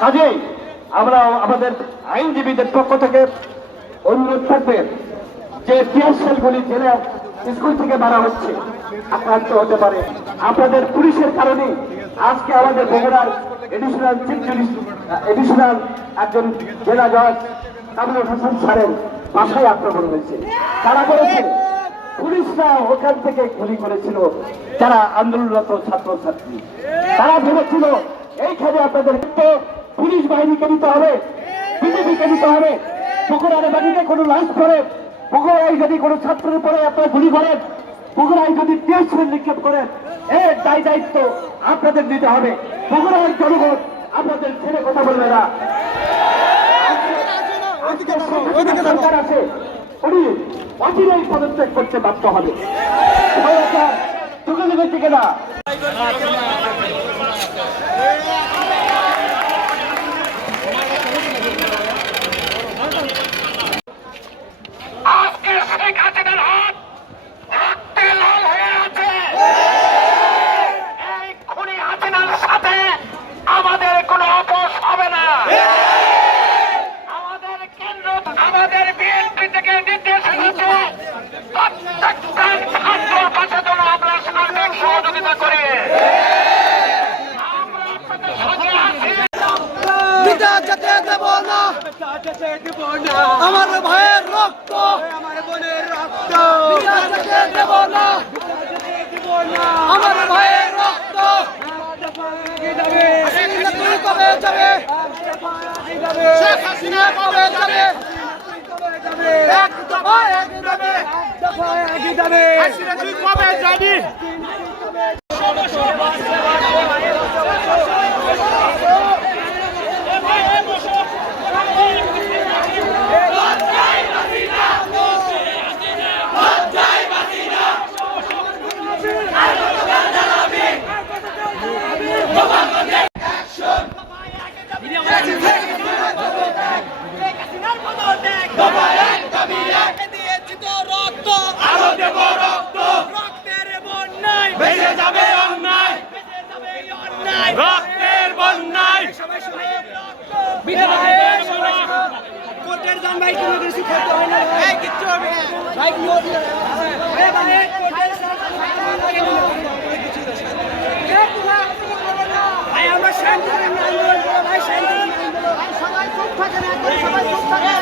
কাজেই আমরা আমাদের আইনজীবীদের পক্ষ থেকে অনুরোধ থাকবে যে টিয়ারশেলগুলি জেলে স্কুল থেকে মারা হচ্ছে আক্রান্ত হতে পারে আপনাদের পুলিশের কারণে আজকে আমাদের বগুড়ার এডিশনাল একজন জেলা জজ কামরুল হাসান স্যারের বাসায় আক্রমণ হয়েছে। তারা করেছে পুলিশরা ওখান থেকে গুলি করেছিল যারা আন্দোলনরত ছাত্রছাত্রী। তারা ভেবেছিল এইখানে আপনাদের পুলিশ বাহিনীকে দিতে হবে, বিজেপিকে দিতে হবে। বগুড়ার বাড়িতে কোনো লাশ করে, বগুড়ায় যদি কোনো ছাত্রের পরে আপনারা গুলি করেন, বগুড়ায় যদি টিয়ারশেল নিক্ষেপ করেন, এর দায় দায়িত্ব আপনাদের নিতে হবে। বগুড়ার জনগণ আপনাদের ছেড়ে কথা বলবে না। সরকার আছে উনি অচিরেই পদত্যাগ করতে বাধ্য হবে। যোগাযোগের থেকে না আমার ভাইয়ের রক্ত, আমার বোনের রক্ত দেব না, আমার ভাইয়ের রক্ত তুই কবে যাবে, শেখ হাসিনা কবে যাবে, এক দফা এক যাবে, তুই কবে যাবি? রক্তের বন্যায় কোর্টের যান ভাই, কোনো কিছু করতে হয় না, কিচ্ছু হবে না ভাই, ভাই আমরা শান্তি ভাই, শান্তি সবাই চুপ থাকে না, সবাই চুপ থাকে।